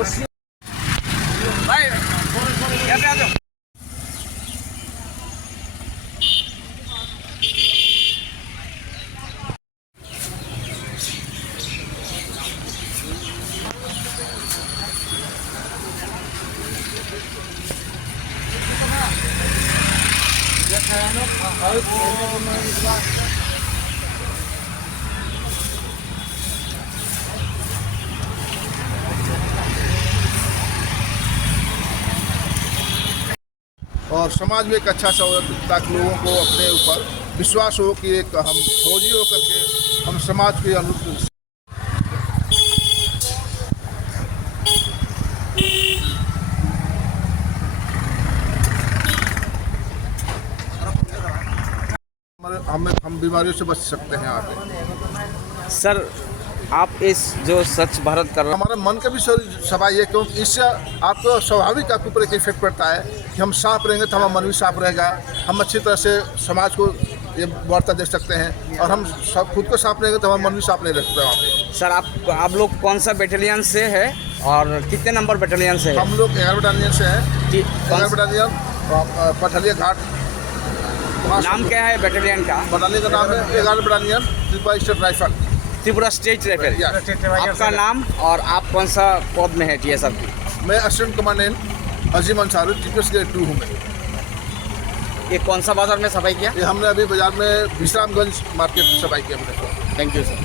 भाई यहाँ पे आ जाओ। और समाज में एक अच्छा सा हो ताकि लोगों को अपने ऊपर विश्वास हो कि एक हम फौजी होकर के हम समाज के अनुरूप हम बीमारियों से बच सकते हैं यहाँ पे। सर आप इस जो स्वच्छ भारत कर रहे हमारा मन का भी सफाई है, क्योंकि इससे आपको स्वाभाविक आपके ऊपर एक इफेक्ट पड़ता है कि हम साफ रहेंगे तो हमारा मन भी साफ रहेगा, हम अच्छी तरह से समाज को ये वार्ता दे सकते हैं, और हम सब खुद को साफ रहेंगे तो हमारा मन भी साफ नहीं रह सकता वहाँ पे। सर आप लोग कौन सा बटालियन से है और कितने नंबर बटालियन से है? हम लोग 11 बटालियन से हैं। कि 11 बटालियन पठलिया घाट। नाम क्या है बटालियन का? बटालियन का नाम है 11 battalion Tripura state rifle. Tripura state rifle. आपका नाम और आप कौन सा पद में है TSR की? मैं असिस्टेंट कमांडेंट अजीम अंसारी TPS ग्रेड 2 हूँ मैं। ये कौन सा बाजार में सफाई किया? ये हमने अभी बाजार में विश्रामगंज मार्केट में सफाई किया हमने। Thank you sir.